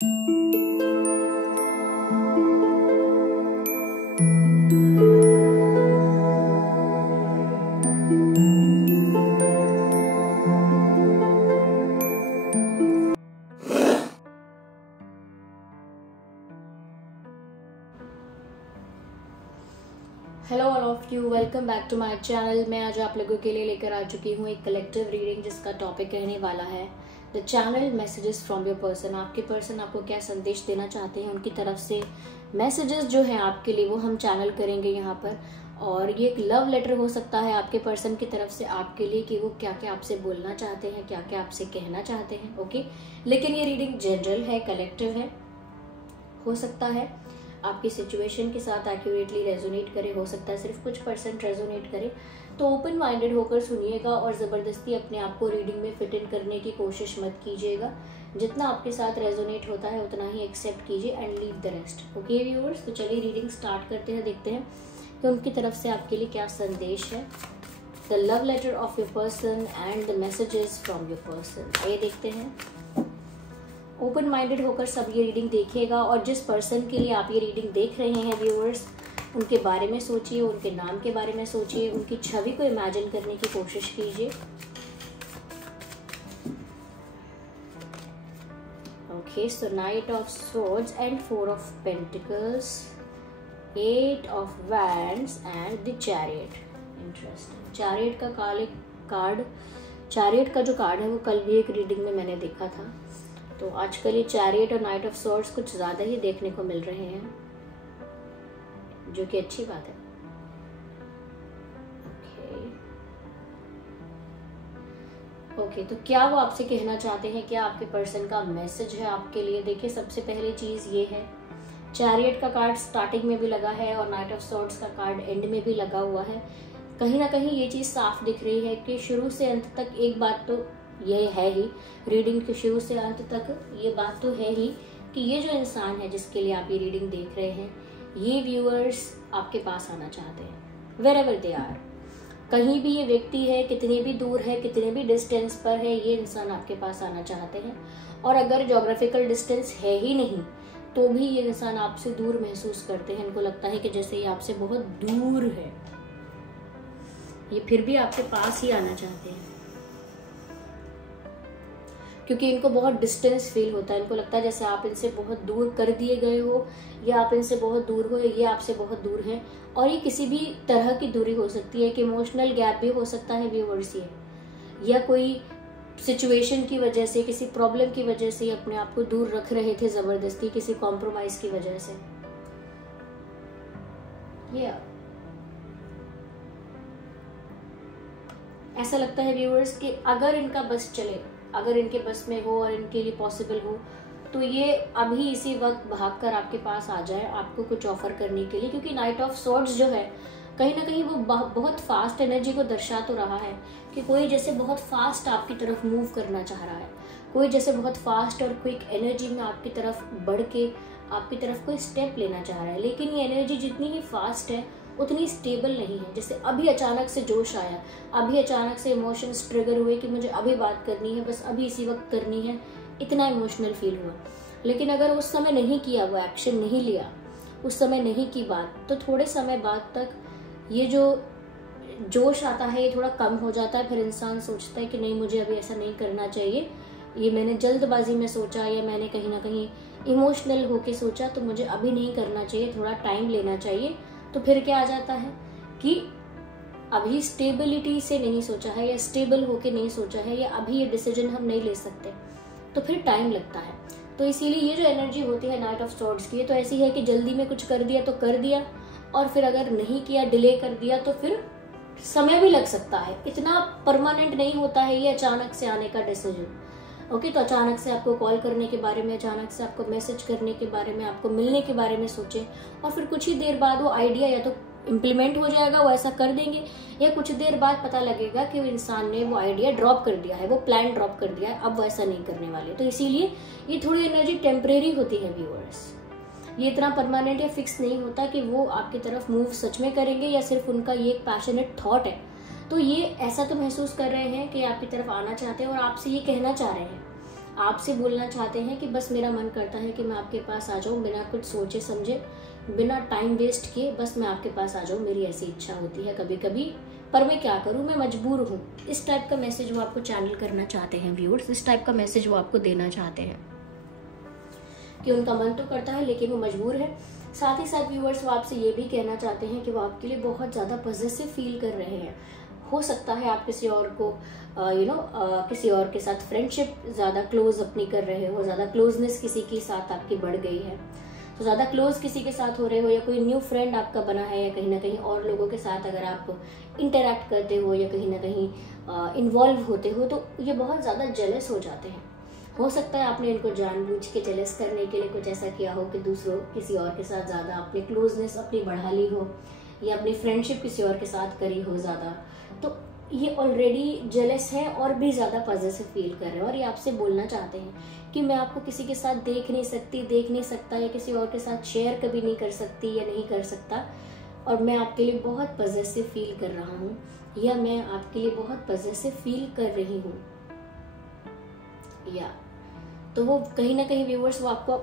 Hello all of you, welcome back to my channel. मैं आज आप लोगों के लिए लेकर आ चुकी हूँ एक कलेक्टिव रीडिंग जिसका टॉपिक रहने वाला है the channel messages from your person. आपके पर्सन आपको क्या संदेश देना चाहते हैं, उनकी तरफ से मैसेजेस जो हैं आपके लिए वो हम चैनल करेंगे यहाँ पर। और ये एक लव लेटर हो सकता है आपके पर्सन की तरफ से आपके लिए कि वो क्या क्या आपसे बोलना चाहते हैं, क्या क्या आपसे कहना चाहते हैं। ओके, लेकिन ये रीडिंग जनरल है, कलेक्टिव है। हो सकता है आपकी सिचुएशन के साथ एक्यूरेटली रेजोनेट करे, हो सकता है सिर्फ कुछ % रेजोनेट करे। तो ओपन माइंडेड होकर सुनिएगा और ज़बरदस्ती अपने आप को रीडिंग में फिट इन करने की कोशिश मत कीजिएगा। जितना आपके साथ रेजोनेट होता है उतना ही एक्सेप्ट कीजिए and leave the rest. Okay viewers, तो चलिए रीडिंग स्टार्ट करते हैं, देखते हैं कि उनकी तरफ से आपके लिए क्या संदेश है। The love letter of your person and the messages from your person. ये देखते हैं। ओपन माइंडेड होकर सब ये रीडिंग देखिएगा और जिस पर्सन के लिए आप ये रीडिंग देख रहे हैं व्यूअर्स, उनके बारे में सोचिए, उनके नाम के बारे में सोचिए, उनकी छवि को इमेजिन करने की कोशिश कीजिए। Okay, so night of swords and 4 of pentacles, 8 of wands and the chariot. Interesting. Chariot का कार्ड, चैरियट का जो कार्ड है वो कल भी एक रीडिंग में मैंने देखा था। तो आजकल ये चैरियट और नाइट ऑफ स्वॉर्ड्स कुछ ज़्यादा ही देखने को मिल रहे हैं, जो कि अच्छी बात है। ओके, तो क्या वो आपसे कहना चाहते हैं, क्या आपके पर्सन का मैसेज है आपके लिए। देखिए, सबसे पहली चीज़ ये है, चैरियट का कार्ड स्टार्टिंग में भी लगा है और नाइट ऑफ स्वॉर्ड्स का कार्ड एंड में भी लगा हुआ है। कहीं ना कहीं ये चीज़ साफ दिख रही है कि शुरू से अंत तक एक बात तो ये है ही, रीडिंग के शुरू से अंत तक ये बात तो है ही कि ये जो इंसान है जिसके लिए आप ये रीडिंग देख रहे हैं, ये व्यूअर्स आपके पास आना चाहते हैं। वेरेवर दे आर, कहीं भी ये व्यक्ति है, कितने भी दूर है, कितने भी डिस्टेंस पर है, ये इंसान आपके पास आना चाहते हैं। और अगर ज्योग्राफिकल डिस्टेंस है ही नहीं तो भी ये इंसान आपसे दूर महसूस करते हैं। इनको लगता है कि जैसे ये आपसे बहुत दूर है, ये फिर भी आपके पास ही आना चाहते हैं, क्योंकि इनको बहुत डिस्टेंस फील होता है। इनको लगता है जैसे आप इनसे बहुत दूर कर दिए गए हो, या आप इनसे बहुत दूर हो, ये आपसे बहुत दूर हैं। और ये किसी भी तरह की दूरी हो सकती है, कि इमोशनल गैप भी हो सकता है व्यूअर्स, ये या कोई सिचुएशन की वजह से, किसी प्रॉब्लम की वजह से अपने आप को दूर रख रहे थे जबरदस्ती, किसी कॉम्प्रोमाइज की वजह से। ऐसा लगता है व्यूअर्स कि अगर इनका बस चले, अगर इनके बस में हो और इनके लिए पॉसिबल हो, तो ये अभी इसी वक्त भागकर आपके पास आ जाए आपको कुछ ऑफर करने के लिए। क्योंकि नाइट ऑफ स्वॉर्ड्स जो है, कहीं ना कहीं वो बहुत फास्ट एनर्जी को दर्शा तो रहा है कि कोई जैसे बहुत फास्ट आपकी तरफ मूव करना चाह रहा है, कोई जैसे बहुत फास्ट और क्विक एनर्जी में आपकी तरफ बढ़ के आपकी तरफ कोई स्टेप लेना चाह रहा है। लेकिन ये एनर्जी जितनी ही फास्ट है उतनी स्टेबल नहीं है। जैसे अभी अचानक से जोश आया, अभी अचानक से इमोशंस ट्रिगर हुए कि मुझे अभी बात करनी है, बस अभी इसी वक्त करनी है, इतना इमोशनल फील हुआ। लेकिन अगर उस समय नहीं किया, वो एक्शन नहीं लिया, उस समय नहीं की बात, तो थोड़े समय बाद तक ये जो जोश आता है ये थोड़ा कम हो जाता है। फिर इंसान सोचता है कि नहीं, मुझे अभी ऐसा नहीं करना चाहिए, ये मैंने जल्दबाजी में सोचा या मैंने कहीं ना कहीं इमोशनल होके सोचा, तो मुझे अभी नहीं करना चाहिए, थोड़ा टाइम लेना चाहिए। तो फिर क्या आ जाता है कि अभी स्टेबिलिटी से नहीं सोचा है, या स्टेबल होके नहीं सोचा है, या अभी ये डिसीजन हम नहीं ले सकते, तो फिर टाइम लगता है। तो इसीलिए ये जो एनर्जी होती है नाइट ऑफ स्वॉर्ड्स की, तो ऐसी है कि जल्दी में कुछ कर दिया तो कर दिया, और फिर अगर नहीं किया, डिले कर दिया, तो फिर समय भी लग सकता है। इतना परमानेंट नहीं होता है ये अचानक से आने का डिसीजन। ओके, तो अचानक से आपको कॉल करने के बारे में, अचानक से आपको मैसेज करने के बारे में, आपको मिलने के बारे में सोचें, और फिर कुछ ही देर बाद वो आइडिया या तो इम्प्लीमेंट हो जाएगा, वो ऐसा कर देंगे, या कुछ देर बाद पता लगेगा कि वो इंसान ने वो आइडिया ड्रॉप कर दिया है, वो प्लान ड्रॉप कर दिया है, अब वो ऐसा नहीं करने वाले। तो इसीलिए ये थोड़ी एनर्जी टेम्परेरी होती है व्यूअर्स, ये इतना परमानेंट या फिक्स नहीं होता कि वो आपकी तरफ मूव सच में करेंगे या सिर्फ उनका ये एक पैशनेट थॉट है। तो ये ऐसा तो महसूस कर रहे हैं कि आपकी तरफ आना चाहते हैं और आपसे ये कहना चाह रहे हैं, आपसे बोलना चाहते हैं कि बस मेरा मन करता है कि मैं आपके पास आ जाऊँ, बिना कुछ सोचे समझे, बिना टाइम वेस्ट किए, बस मैं आपके पास आ जाऊँ, मेरी ऐसी इच्छा होती है कभी कभी, पर मैं क्या करूँ, मैं मजबूर हूँ। इस टाइप का मैसेज वो आपको चैनल करना चाहते हैं व्यूअर्स, इस टाइप का मैसेज वो आपको देना चाहते हैं कि उनका मन तो करता है लेकिन वो मजबूर है। साथ ही साथ व्यूअर्स वो आपसे ये भी कहना चाहते हैं कि वो आपके लिए बहुत ज़्यादा पॉजिटिव फील कर रहे हैं। हो सकता है आप किसी और को किसी और के साथ फ्रेंडशिप ज़्यादा क्लोज अपनी कर रहे हो, ज़्यादा क्लोजनेस किसी के साथ आपकी बढ़ गई है, तो ज़्यादा क्लोज किसी के साथ हो रहे हो, या कोई न्यू फ्रेंड आपका बना है, या कहीं ना कहीं और लोगों के साथ अगर आप इंटरेक्ट करते हो या कहीं ना कहीं इन्वॉल्व होते हो, तो ये बहुत ज़्यादा जेलस हो जाते हैं। हो सकता है आपने इनको जानबूझ के जेलस करने के लिए कुछ ऐसा किया हो कि दूसरों किसी और के साथ ज़्यादा अपनी क्लोजनेस अपनी बढ़ा ली हो, या अपनी फ्रेंडशिप किसी और के साथ करी हो ज़्यादा, तो ये ऑलरेडी जेलस है और भी ज़्यादा पॉजिटिव फील कर रहे हैं। और ये आपसे बोलना चाहते हैं कि मैं आपको किसी के साथ देख नहीं सकता, या किसी और के साथ शेयर कभी नहीं कर सकती या नहीं कर सकता, और मैं आपके लिए बहुत पॉजिटिव फील कर रहा हूँ, या मैं आपके लिए बहुत पॉजिटिव फील कर रही हूँ। या तो वो कहीं ना कहीं व्यूअर्स वो आपको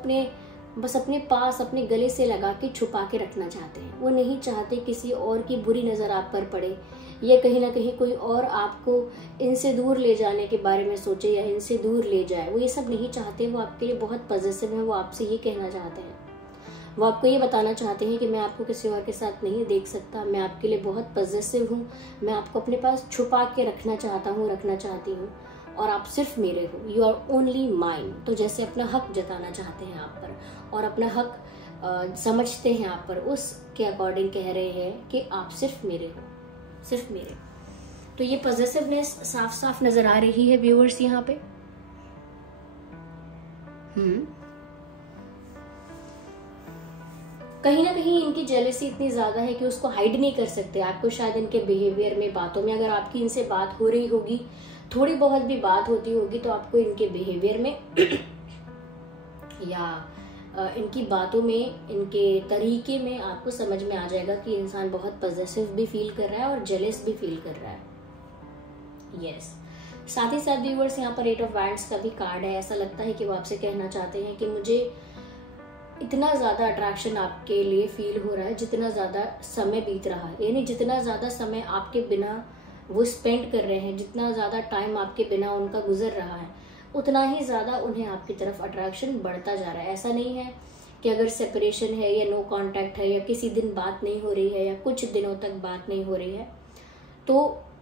बस अपने पास अपने गले से लगा के छुपा के रखना चाहते हैं। वो नहीं चाहते किसी और की बुरी नज़र आप पर पड़े, या कहीं ना कहीं कोई और आपको इनसे दूर ले जाने के बारे में सोचे या इनसे दूर ले जाए। वो ये सब नहीं चाहते, वो आपके लिए बहुत पॉजिटिव है। वो आपसे ये कहना चाहते हैं, वो आपको ये बताना चाहते हैं कि मैं आपको किसी और के साथ नहीं देख सकता, मैं आपके लिए बहुत पॉजिटिव हूँ, मैं आपको अपने पास छुपा के रखना चाहती हूँ, और आप सिर्फ मेरे हो, यू आर ओनली माइन। तो जैसे अपना हक जताना चाहते हैं आप पर, और अपना हक समझते हैं आप पर, उसके अकॉर्डिंग कह रहे हैं कि आप सिर्फ मेरे हो, सिर्फ मेरे। तो ये पॉजिटिवनेस साफ साफ नजर आ रही है व्यूअर्स यहाँ पे। कहीं ना कहीं इनकी जेलसी इतनी ज्यादा है कि उसको हाइड नहीं कर सकते। आपको शायद इनके बिहेवियर में, बातों में, अगर आपकी इनसे बात हो रही होगी, थोड़ी बहुत भी बात होती होगी, तो आपको इनके बिहेवियर में या इनकी बातों में, इनके तरीके में आपको समझ में आ जाएगा कि इंसान बहुत पॉजिटिव भी फील कर रहा है और जेलस भी फील कर रहा है। यस, साथ ही साथ व्यूअर्स यहाँ पर 8 ऑफ वैंड्स का भी कार्ड है। ऐसा लगता है कि वो आपसे कहना चाहते हैं कि मुझे इतना ज़्यादा अट्रैक्शन आपके लिए फील हो रहा है, जितना ज़्यादा समय बीत रहा है, यानी जितना ज़्यादा समय आपके बिना वो स्पेंड कर रहे हैं, जितना ज़्यादा टाइम आपके बिना उनका गुजर रहा है, उतना ही ज़्यादा उन्हें आपकी तरफ अट्रैक्शन बढ़ता जा रहा है। ऐसा नहीं है कि अगर सेपरेशन है या नो कांटेक्ट है या किसी दिन बात नहीं हो रही है या कुछ दिनों तक बात नहीं हो रही है तो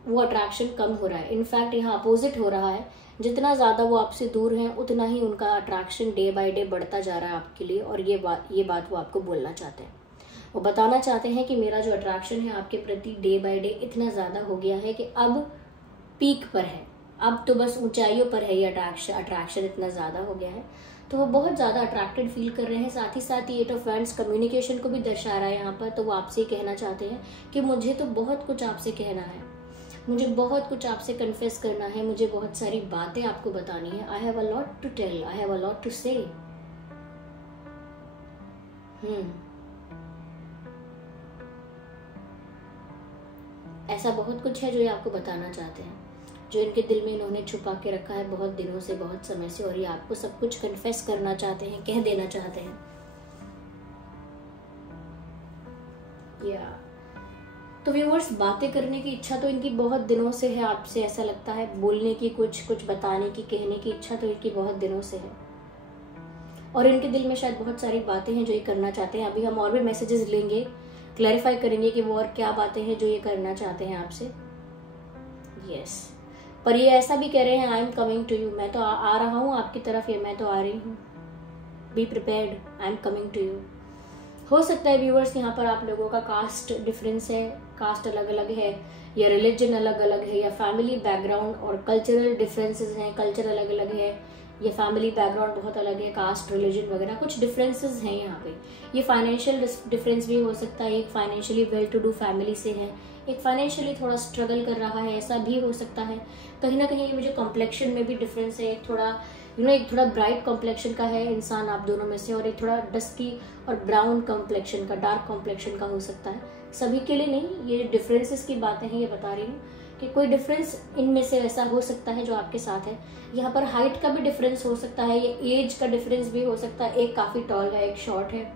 वो अट्रैक्शन कम हो रहा है। इनफैक्ट यहाँ अपोजिट हो रहा है, जितना ज़्यादा वो आपसे दूर हैं उतना ही उनका अट्रैक्शन डे बाय डे बढ़ता जा रहा है आपके लिए। और ये बात वो आपको बोलना चाहते हैं। वो बताना चाहते हैं कि मेरा जो अट्रैक्शन है आपके प्रति डे बाय डे इतना ज़्यादा हो गया है कि अब पीक पर है, अब तो बस ऊंचाइयों पर है ये अट्रैक्शन इतना ज़्यादा हो गया है। तो वो बहुत ज़्यादा अट्रैक्टेड फील कर रहे हैं। साथ ही साथ ये 8 ऑफ वैंड्स कम्युनिकेशन को भी दर्शा रहा है यहाँ पर। तो वो आपसे कहना चाहते हैं कि मुझे तो बहुत कुछ आपसे कहना है, मुझे बहुत कुछ आपसे कन्फेस करना है, मुझे बहुत सारी बातें आपको बतानी है। I have a lot to tell, I have a lot to say. ऐसा बहुत कुछ है जो ये आपको बताना चाहते हैं, जो इनके दिल में इन्होंने छुपा के रखा है बहुत दिनों से, बहुत समय से, और ये आपको सब कुछ कन्फेस करना चाहते हैं, कह देना चाहते हैं। तो व्यूअर्स, बातें करने की इच्छा तो इनकी बहुत दिनों से है आपसे। ऐसा लगता है बोलने की, कुछ बताने की, कहने की इच्छा तो इनकी बहुत दिनों से है, और इनके दिल में शायद बहुत सारी बातें हैं जो ये करना चाहते हैं। अभी हम और भी मैसेजेस लेंगे, क्लैरिफाई करेंगे कि वो और क्या बातें हैं जो ये करना चाहते हैं आपसे। यस, पर ये ऐसा भी कह रहे हैं, I am coming to you, मैं तो आ रहा हूँ आपकी तरफ, या मैं तो आ रही हूँ, be prepared, I am coming to you. हो सकता है व्यूअर्स यहाँ पर आप लोगों का कास्ट डिफरेंस है, कास्ट अलग अलग है, या रिलीजन अलग अलग है, या फैमिली बैकग्राउंड और कल्चरल डिफरेंसेस हैं, कल्चर अलग अलग है, या फैमिली बैकग्राउंड बहुत अलग है, कास्ट रिलीजन वगैरह कुछ डिफरेंसेस हैं यहाँ पे। ये फाइनेंशियल डिफरेंस भी हो सकता है, एक financially well to do family से है, एक फाइनेंशियली थोड़ा स्ट्रगल कर रहा है, ऐसा भी हो सकता है। कहीं ना कहीं मुझे कॉम्प्लेक्शन में भी डिफरेंस है, एक थोड़ा ब्राइट कॉम्प्लेक्शन का है इंसान आप दोनों में से, और एक थोड़ा डस्की और ब्राउन कॉम्प्लेक्शन का, डार्क कॉम्प्लेक्शन का हो सकता है। सभी के लिए नहीं, ये डिफरेंसेस की बातें हैं, ये बता रही हूँ कि कोई डिफरेंस इनमें से ऐसा हो सकता है जो आपके साथ है। यहाँ पर हाइट का भी डिफरेंस हो सकता है, ये एज का डिफरेंस भी हो सकता है, एक काफ़ी टॉल है एक शॉर्ट है,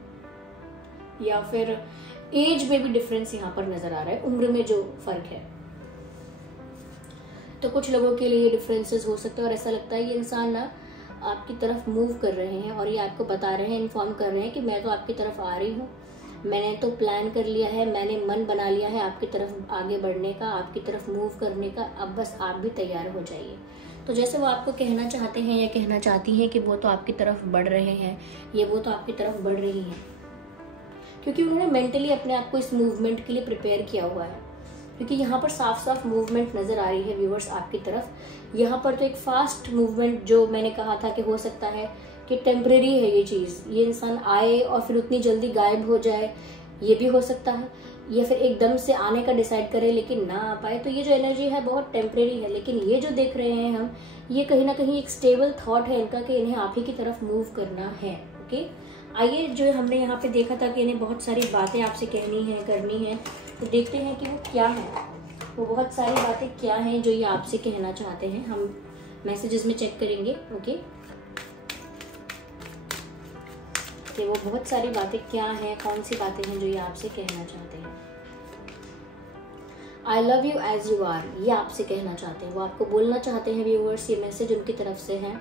या फिर एज में भी डिफरेंस यहाँ पर नज़र आ रहा है, उम्र में जो फ़र्क है। तो कुछ लोगों के लिए ये डिफरेंसेस हो सकते हैं और ऐसा लगता है ये इंसान ना आपकी तरफ मूव कर रहे हैं और ये आपको बता रहे हैं, इन्फॉर्म कर रहे हैं कि मैं तो आपकी तरफ आ रही हूँ, मैंने तो प्लान कर लिया है, मैंने मन बना लिया है आपकी तरफ आगे बढ़ने का, आपकी तरफ मूव करने का, अब बस आप भी तैयार हो जाइए। तो जैसे वो आपको कहना चाहते हैं या कहना चाहती हैं कि वो तो आपकी तरफ बढ़ रहे हैं, ये वो तो आपकी तरफ बढ़ रही हैं, क्योंकि उन्होंने मेंटली अपने आप को इस मूवमेंट के लिए प्रिपेयर किया हुआ है। क्योंकि यहाँ पर साफ साफ मूवमेंट नज़र आ रही है व्यूअर्स आपकी तरफ। यहाँ पर तो एक फास्ट मूवमेंट, जो मैंने कहा था कि हो सकता है कि टेम्परेरी है ये चीज़, ये इंसान आए और फिर उतनी जल्दी गायब हो जाए, ये भी हो सकता है, या फिर एकदम से आने का डिसाइड करे लेकिन ना आ पाए। तो ये जो एनर्जी है बहुत टेम्परेरी है, लेकिन ये जो देख रहे हैं हम, ये कहीं ना कहीं एक स्टेबल थॉट है इनका कि इन्हें आप ही की तरफ मूव करना है। ओके, आइए, जो हमने यहाँ पे देखा था कि इन्हें बहुत सारी बातें आपसे कहनी है, करनी है, तो देखते हैं कि वो क्या है, वो बहुत सारी बातें क्या हैं जो ये आपसे कहना चाहते हैं। हम मैसेजेस में चेक करेंगे। ओके, कि वो बहुत सारी बातें क्या हैं, कौन सी बातें हैं जो ये आपसे कहना चाहते हैं। I love you as you are, ये आपसे कहना चाहते हैं, वो आपको बोलना चाहते हैं व्यूअर्स, ये मैसेज उनकी तरफ से है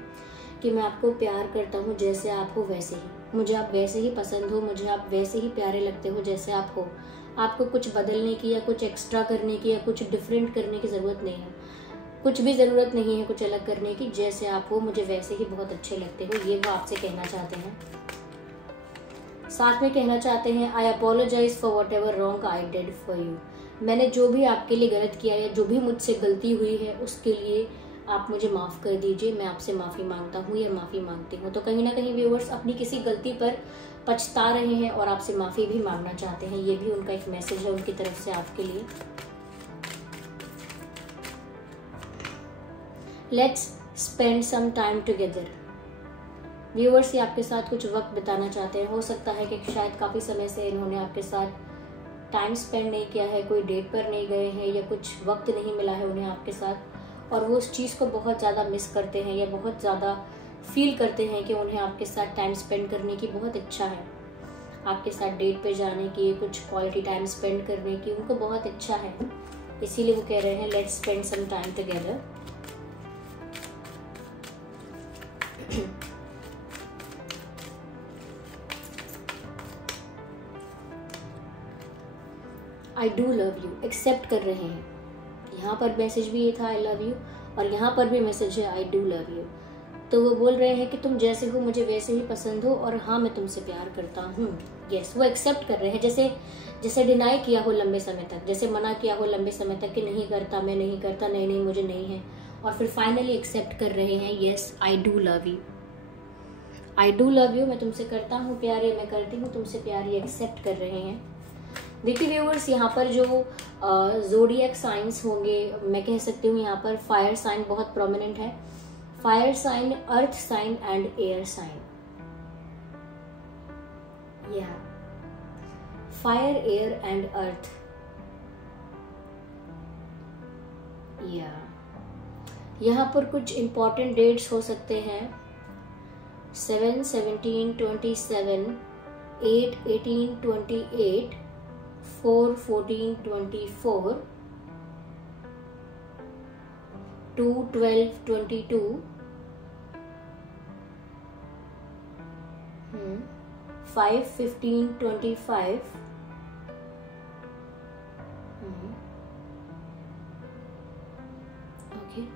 कि मैं आपको प्यार करता हूँ, जैसे आप हो वैसे ही, मुझे आप वैसे ही पसंद हो, मुझे आप वैसे ही प्यारे लगते हो जैसे आप हो, आपको कुछ बदलने की या कुछ एक्स्ट्रा करने की या कुछ डिफरेंट करने की ज़रूरत नहीं है, कुछ भी ज़रूरत नहीं है कुछ अलग करने की, जैसे आप हो मुझे वैसे ही बहुत अच्छे लगते हो, ये वो आपसे कहना चाहते हैं। साथ में कहना चाहते हैं I apologize for whatever wrong I did for you, मैंने जो भी आपके लिए गलत किया या जो भी मुझसे गलती हुई है उसके लिए आप मुझे माफ़ कर दीजिए, मैं आपसे माफ़ी मांगता हूँ या माफ़ी मांगती हूँ। तो कहीं ना कहीं व्यूअर्स अपनी किसी गलती पर पछता रहे हैं और आपसे माफ़ी भी मांगना चाहते हैं, ये भी उनका एक मैसेज है उनकी तरफ से आपके लिए। Let's spend some time together, viewers ये आपके साथ कुछ वक्त बिताना चाहते हैं। हो सकता है कि शायद काफ़ी समय से इन्होंने आपके साथ टाइम स्पेंड नहीं किया है, कोई डेट पर नहीं गए हैं या कुछ वक्त नहीं मिला है उन्हें आपके साथ, और वो उस चीज़ को बहुत ज़्यादा मिस करते हैं या बहुत ज़्यादा फील करते हैं कि उन्हें आपके साथ टाइम स्पेंड करने की बहुत इच्छा है, आपके साथ डेट पे जाने की, कुछ क्वालिटी टाइम स्पेंड करने की उनको बहुत इच्छा है, इसीलिए वो कह रहे हैं let's spend some time together. I do love you, accept कर रहे हैं, यहाँ पर मैसेज भी ये था आई लव यू, और यहाँ पर भी मैसेज है आई डू लव यू। तो वो बोल रहे हैं कि तुम जैसे हो मुझे वैसे ही पसंद हो और हाँ मैं तुमसे प्यार करता हूँ। यस, वो एक्सेप्ट कर रहे हैं, जैसे डिनाई किया हो लंबे समय तक, जैसे मना किया हो लंबे समय तक कि नहीं करता, मैं नहीं करता, नहीं नहीं मुझे नहीं है, और फिर फाइनली एक्सेप्ट कर रहे हैं yes I do love you, I do love you, मैं तुमसे करता हूँ प्यार, या मैं करती हूँ तुमसे प्यार, ये एक्सेप्ट कर रहे हैं। देखिए व्यूअर्स, यहाँ पर जो ज़ोडिएक साइंस होंगे, मैं कह सकती हूँ यहाँ पर फायर साइन बहुत प्रोमिनेंट है, fire sign, earth sign and air sign, या फायर, एयर एंड अर्थ, या यहाँ पर कुछ इंपॉर्टेंट डेट्स हो सकते हैं 7, 17, 27, 8, 18, 28, 4, 14, 24, 2, 12, 22, 5, 15, 25, okay,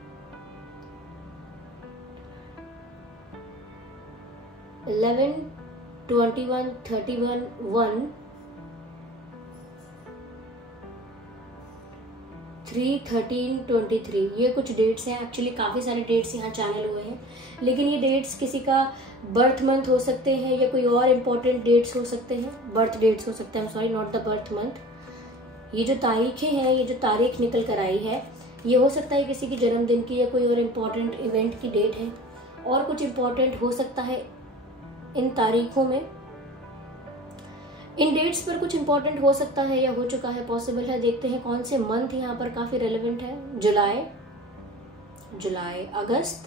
11, 21, 31, 1, 3, 13, 23, ये कुछ डेट्स हैं। एक्चुअली काफ़ी सारे डेट्स यहाँ चैनल हुए हैं, लेकिन ये डेट्स किसी का बर्थ मंथ हो सकते हैं या कोई और इम्पोर्टेंट डेट्स हो सकते हैं, बर्थ डेट्स हो सकते हैं, sorry not the birth month. ये जो तारीखें हैं, ये जो तारीख निकल कर आई है, ये हो सकता है किसी की जन्मदिन की या कोई और इम्पोर्टेंट इवेंट की डेट है, और कुछ इम्पोर्टेंट हो सकता है इन तारीखों में। इन डेट्स पर कुछ इंपॉर्टेंट हो सकता है या हो चुका है, पॉसिबल है। देखते हैं कौन से मंथ यहाँ पर काफी रेलेवेंट है। जुलाई, अगस्त,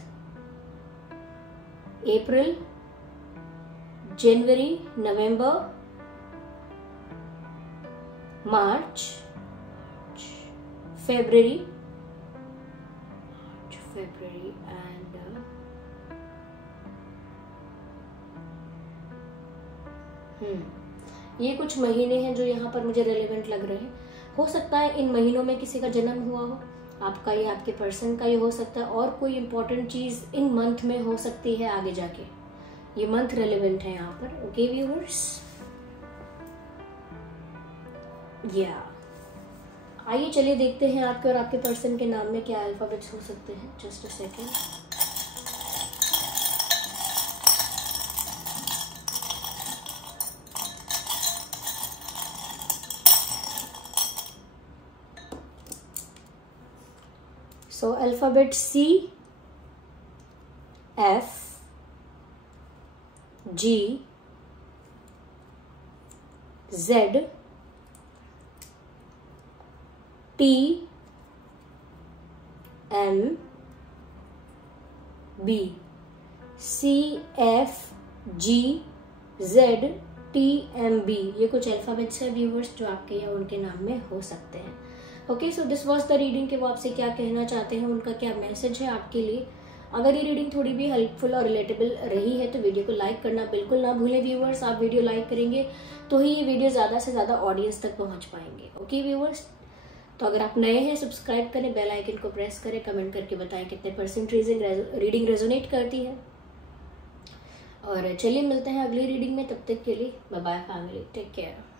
अप्रैल, जनवरी, नवंबर, मार्च, फेब्रुअरी एंड ये कुछ महीने हैं जो यहाँ पर मुझे रेलेवेंट लग रहे हैं। हो सकता है इन महीनों में किसी का जन्म हुआ हो, आपका या आपके पर्सन का ये हो सकता है, और कोई इंपॉर्टेंट चीज इन मंथ में हो सकती है आगे जाके। ये मंथ रेलेवेंट है यहाँ पर। ओके व्यूअर्स, या आइए चलिए देखते हैं आपके और आपके पर्सन के नाम में क्या अल्फाबेट्स हो सकते हैं। Just a second. So alphabet C, F, G, Z, T, M, B, C, F, G, Z, T, M, B। ये कुछ अल्फाबेट्स है व्यूवर्स जो आपके या उनके नाम में हो सकते हैं। Okay, so this was the reading कि वो आपसे क्या कहना चाहते हैं, उनका क्या मैसेज है आपके लिए। अगर ये रीडिंग थोड़ी भी हेल्पफुल और रिलेटेबल रही है तो वीडियो को लाइक करना बिल्कुल ना भूलें व्यूवर्स। आप वीडियो लाइक करेंगे तो ही ये वीडियो ज़्यादा से ज़्यादा ऑडियंस तक पहुंच पाएंगे। ओके व्यूवर्स, तो अगर आप नए हैं सब्सक्राइब करें, बेल आइकन को प्रेस करें, कमेंट करके बताएं कितने % रीडिंग रेजोनेट करती है। और चलिए मिलते हैं अगली रीडिंग में, तब तक के लिए bye bye family, take care.